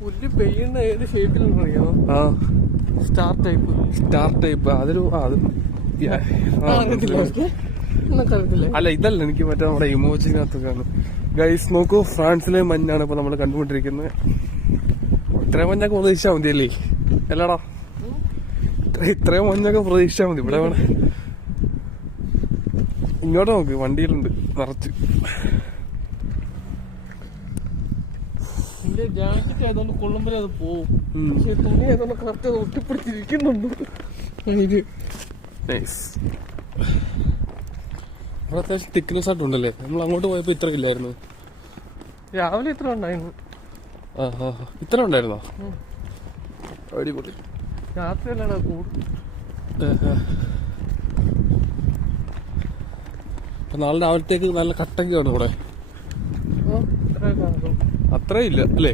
പുല്ല് പെയ്യുന്ന ഏത് ഷേപ്പിലെന്ന് അറിയാമോ? സ്റ്റാർ ടൈപ്പ് അതൊരു അല്ല, ഇതല്ല, എനിക്ക് മറ്റേ നമ്മുടെ ഇമോജിനകത്തൊക്കെയാണ്. ഗൈസ് നോക്കൂ, ഫ്രാൻസിലെ മഞ്ഞാണ് ഇപ്പൊ നമ്മൾ കണ്ടുകൊണ്ടിരിക്കുന്നത്. ഇത്രയും മഞ്ഞൊക്കെ പ്രതീക്ഷിച്ചാൽ മതിയല്ലേ? അല്ലടാ, ഇത്രയും മഞ്ഞൊക്കെ പ്രതീക്ഷിച്ചാൽ മതി. ഇവിടെ വേണം, ഇങ്ങോട്ട് നോക്ക്, വണ്ടിയിലുണ്ട് നിറച്ച്. ജാക്കറ്റ് ആയതുകൊണ്ട് കൊള്ളുമ്പോഴേ അത് പോവും. പക്ഷെ തുണി ആയതുകൊണ്ട് കറക്റ്റ് ഒട്ടിപ്പിടിച്ചിരിക്കുന്നുണ്ട്. ഇവിടെ അത്യാവശ്യം തിക്നെസ് ആയിട്ടുണ്ടല്ലേ? നമ്മൾ അങ്ങോട്ട് പോയപ്പോ ഇത്ര ഇല്ലായിരുന്നു. രാവിലെ ഇത്ര ഉണ്ടായിരുന്നു. ഇത്ര ഉണ്ടായിരുന്നോ? അടിപൊളി. രാത്രിയല്ലാണ് കൂടും. നാളെ രാവിലത്തേക്ക് നല്ല കട്ടൊക്കെയാണ് ഇവിടെ. അത്രയും ഇല്ല അല്ലേ?